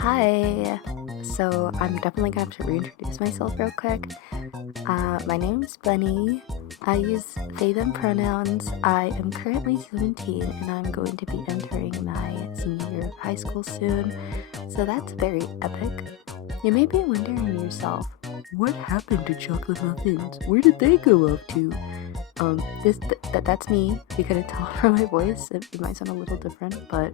Hi. So I'm definitely gonna have to reintroduce myself real quick. My name's Bunny. I use they them pronouns. I am currently 17 and I'm going to be entering my senior year of high school soon. So that's very epic. You may be wondering to yourself, what happened to chocolate muffins? Where did they go up to? That's me. If you couldn't tell from my voice, it might sound a little different, but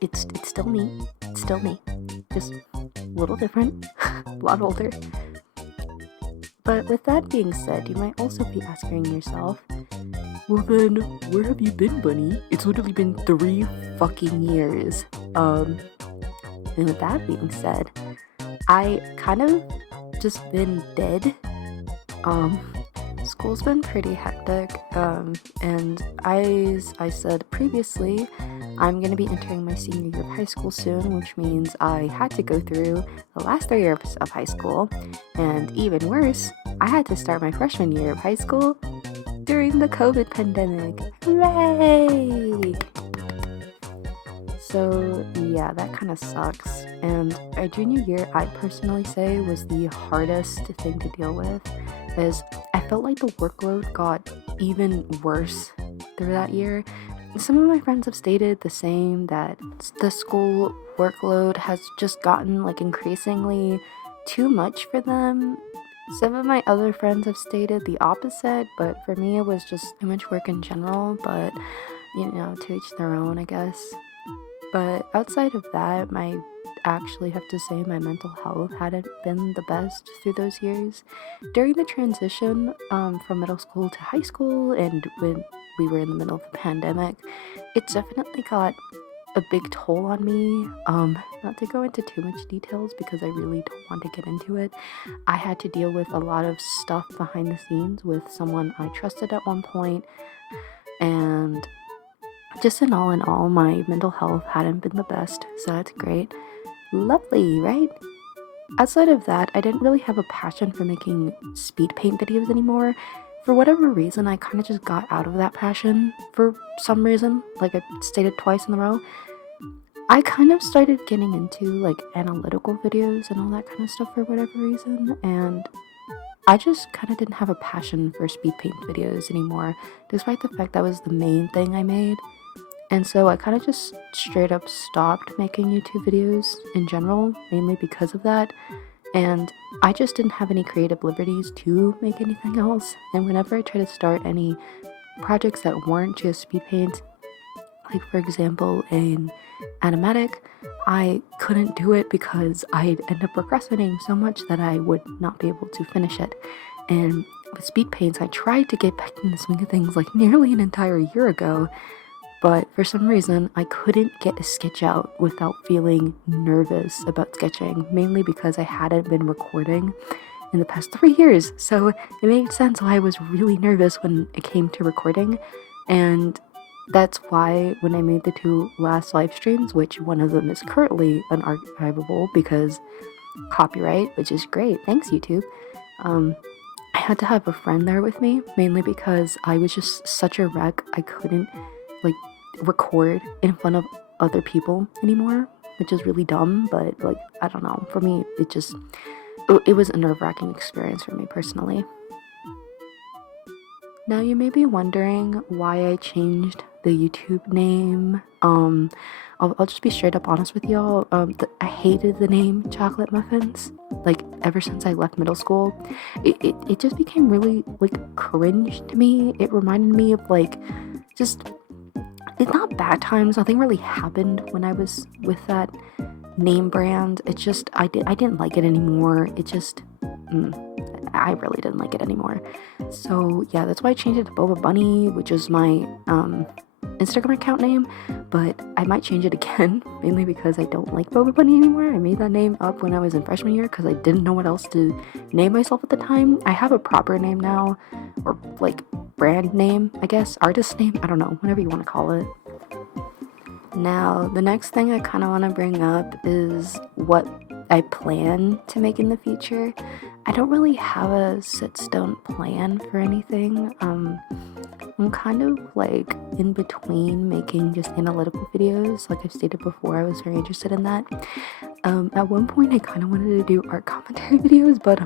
it's still me. It's still me. Just a little different, a lot older. But with that being said, you might also be asking yourself, well then, where have you been, Bunny? It's literally been 3 fucking years. And with that being said, I kind of just been dead. School's been pretty hectic, and as I said previously, I'm going to be entering my senior year of high school soon, which means I had to go through the last 3 years of high school, and even worse, I had to start my freshman year of high school during the COVID pandemic. Hooray! So yeah, that kind of sucks, and our junior year, I'd personally say, was the hardest thing to deal with, as I felt like the workload got even worse through that year. Some of my friends have stated the same, that the school workload has just gotten like increasingly too much for them. Some of my other friends have stated the opposite, but for me it was just too much work in general, but to each their own, I guess. But outside of that, I actually have to say my mental health hadn't been the best through those years. During the transition from middle school to high school, and when we were in the middle of the pandemic, it definitely got a big toll on me. Not to go into too much details because I really don't want to get into it. I had to deal with a lot of stuff behind the scenes with someone I trusted at one point, and just in all, my mental health hadn't been the best, so that's great. Lovely, right? Outside of that, I didn't really have a passion for making speed paint videos anymore. For whatever reason, I kind of just got out of that passion for some reason, like I stated twice in a row. I kind of started getting into like analytical videos and all that kind of stuff for whatever reason, and I just kind of didn't have a passion for speed paint videos anymore, despite the fact that was the main thing I made. And so I kind of just straight up stopped making YouTube videos in general, mainly because of that. And I just didn't have any creative liberties to make anything else. And whenever I try to start any projects that weren't just speed paint, like for example in animatic, I couldn't do it because I'd end up procrastinating so much that I would not be able to finish it. And with speed paints, I tried to get back in the swing of things like nearly an entire year ago, but for some reason I couldn't get a sketch out without feeling nervous about sketching, mainly because I hadn't been recording in the past 3 years, so it made sense why I was really nervous when it came to recording. And that's why when I made the 2 last live streams, which one of them is currently unarchivable because copyright, which is great, thanks YouTube, I had to have a friend there with me, mainly because I was just such a wreck. I couldn't like record in front of other people anymore, which is really dumb, but like I don't know, for me it was a nerve-wracking experience for me personally. Now you may be wondering why I changed the YouTube name. I'll just be straight up honest with y'all. I hated the name Chocolate Muffins. Like ever since I left middle school, it just became really like cringe to me. It reminded me of like just, it's not bad times. Nothing really happened when I was with that name brand. It's just I didn't like it anymore. It just I really didn't like it anymore. So yeah, that's why I changed it to Boba Bunny, which is my Instagram account name, but I might change it again, mainly because I don't like Boba Bunny anymore. I made that name up when I was in freshman year because I didn't know what else to name myself at the time. I have a proper name now, or like brand name, I guess, artist name, I don't know, whatever you want to call it. Now, the next thing I kind of want to bring up is what I plan to make in the future. I don't really have a set stone plan for anything. I'm kind of like in between making just analytical videos. Like I've stated before, I was very interested in that. At one point I kind of wanted to do art commentary videos, but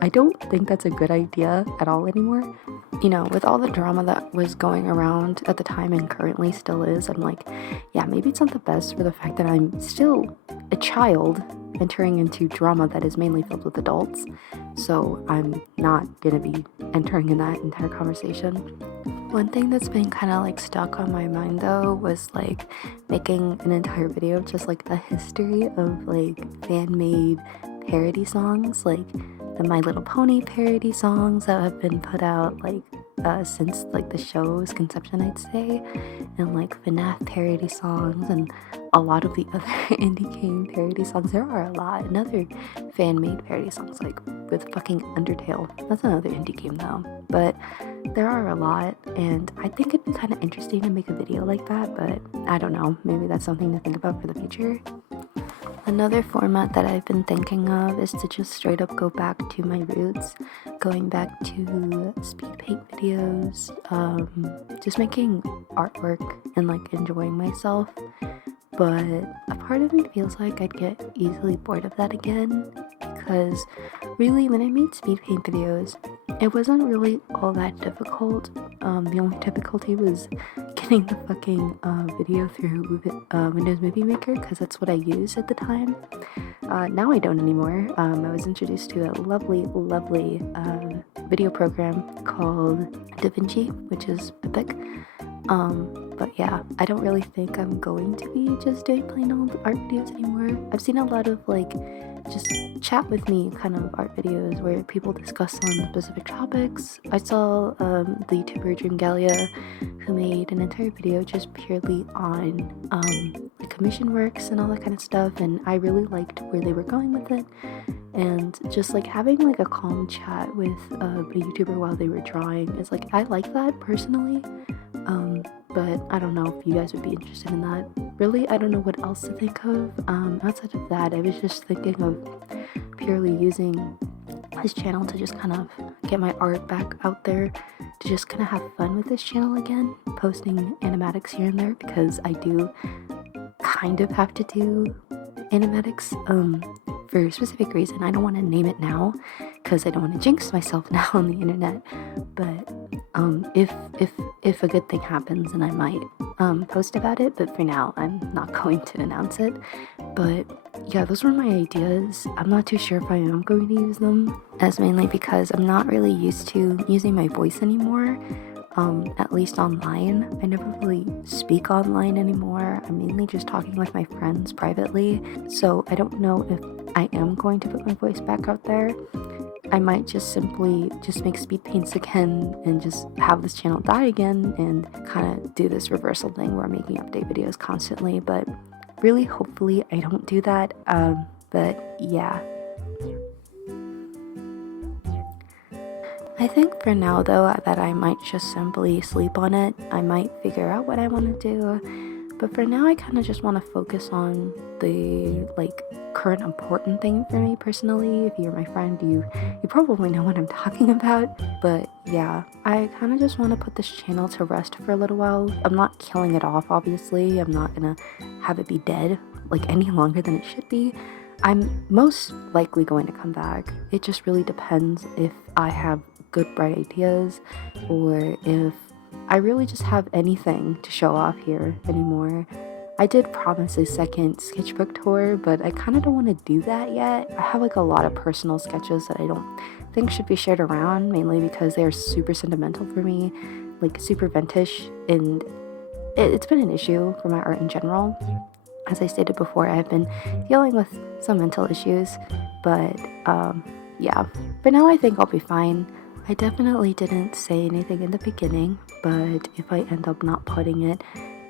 I don't think that's a good idea at all anymore. You know, with all the drama that was going around at the time and currently still is, I'm like, yeah, maybe it's not the best for the fact that I'm still a child entering into drama that is mainly filled with adults. So I'm not gonna be entering in that entire conversation. One thing that's been kind of like stuck on my mind though was like making an entire video of just like the history of like fan-made parody songs, like the My Little Pony parody songs that have been put out like since like the show's conception, I'd say, and like FNAF parody songs and a lot of the other indie game parody songs. There are a lot, and other fan-made parody songs like with fucking Undertale. That's another indie game though, but there are a lot, and I think it'd be kind of interesting to make a video like that, but I don't know, maybe that's something to think about for the future. Another format that I've been thinking of is to just straight up go back to my roots, going back to speed paint videos, just making artwork and like enjoying myself. But a part of me feels like I'd get easily bored of that again, because really when I made speed paint videos, it wasn't really all that difficult. The only difficulty was getting the fucking video through Windows Movie Maker, because that's what I used at the time. Now I don't anymore. I was introduced to a lovely video program called Davinci, which is epic. But yeah, I don't really think I'm going to be just doing plain old art videos anymore. I've seen a lot of like just chat with me kind of art videos where people discuss on specific topics. I saw the YouTuber Dreamgalia, who made an entire video just purely on the commission works and all that kind of stuff, and I really liked where they were going with it. And just like having like a calm chat with a YouTuber while they were drawing is like, I like that personally. But I don't know if you guys would be interested in that. Really, I don't know what else to think of. Outside of that, I was just thinking of purely using this channel to just kind of get my art back out there, to just kind of have fun with this channel again, posting animatics here and there, because I do kind of have to do animatics for a specific reason. I don't want to name it now because I don't want to jinx myself now on the internet, but if a good thing happens, then I might post about it, but for now I'm not going to announce it. But yeah, those were my ideas. I'm not too sure if I am going to use them, as mainly because I'm not really used to using my voice anymore, at least online. I never really speak online anymore. I'm mainly just talking with my friends privately, so I don't know if I am going to put my voice back out there. I might just simply just make speed paints again and just have this channel die again and kind of do this reversal thing where I'm making update videos constantly, but really hopefully I don't do that. But yeah. I think for now though that I might just simply sleep on it. I might figure out what I want to do, but for now I kind of just want to focus on the like current important thing for me personally. If you're my friend, you probably know what I'm talking about. But yeah, I kind of just want to put this channel to rest for a little while. I'm not killing it off, obviously. I'm not gonna have it be dead like any longer than it should be. I'm most likely going to come back. It just really depends if I have good bright ideas, or if I really just have anything to show off here anymore. I did promise a second sketchbook tour, but I kind of don't want to do that yet. I have like a lot of personal sketches that I don't think should be shared around, mainly because they're super sentimental for me, like super vintage, and it's been an issue for my art in general. As I stated before, I've been dealing with some mental issues, but yeah, for now I think I'll be fine. I definitely didn't say anything in the beginning, but if I end up not putting it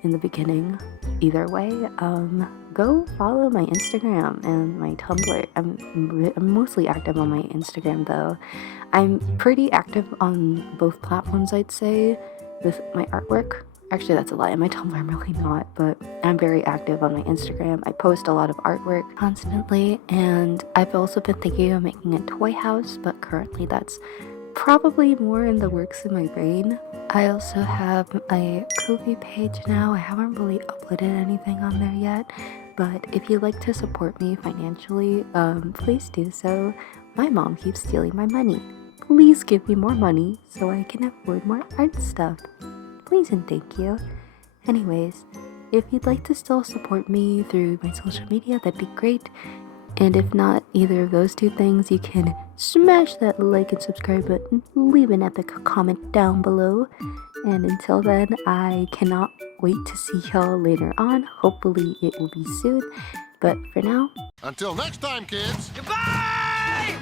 in the beginning, either way, go follow my Instagram and my Tumblr. I'm mostly active on my Instagram though. I'm pretty active on both platforms, I'd say, with my artwork. Actually, that's a lie. On my Tumblr, I'm really not, but I'm very active on my Instagram. I post a lot of artwork constantly, and I've also been thinking of making a toy house, but currently that's Probably more in the works in my brain. I also have a Ko-fi page now. I haven't really uploaded anything on there yet, but if you'd like to support me financially, please do so. My mom keeps stealing my money. Please give me more money so I can afford more art stuff. Please and thank you. Anyways, if you'd like to still support me through my social media, that'd be great. And if not either of those two things, you can smash that like and subscribe button, leave an epic comment down below. And until then, I cannot wait to see y'all later on. Hopefully it will be soon. But for now, until next time, kids. Goodbye!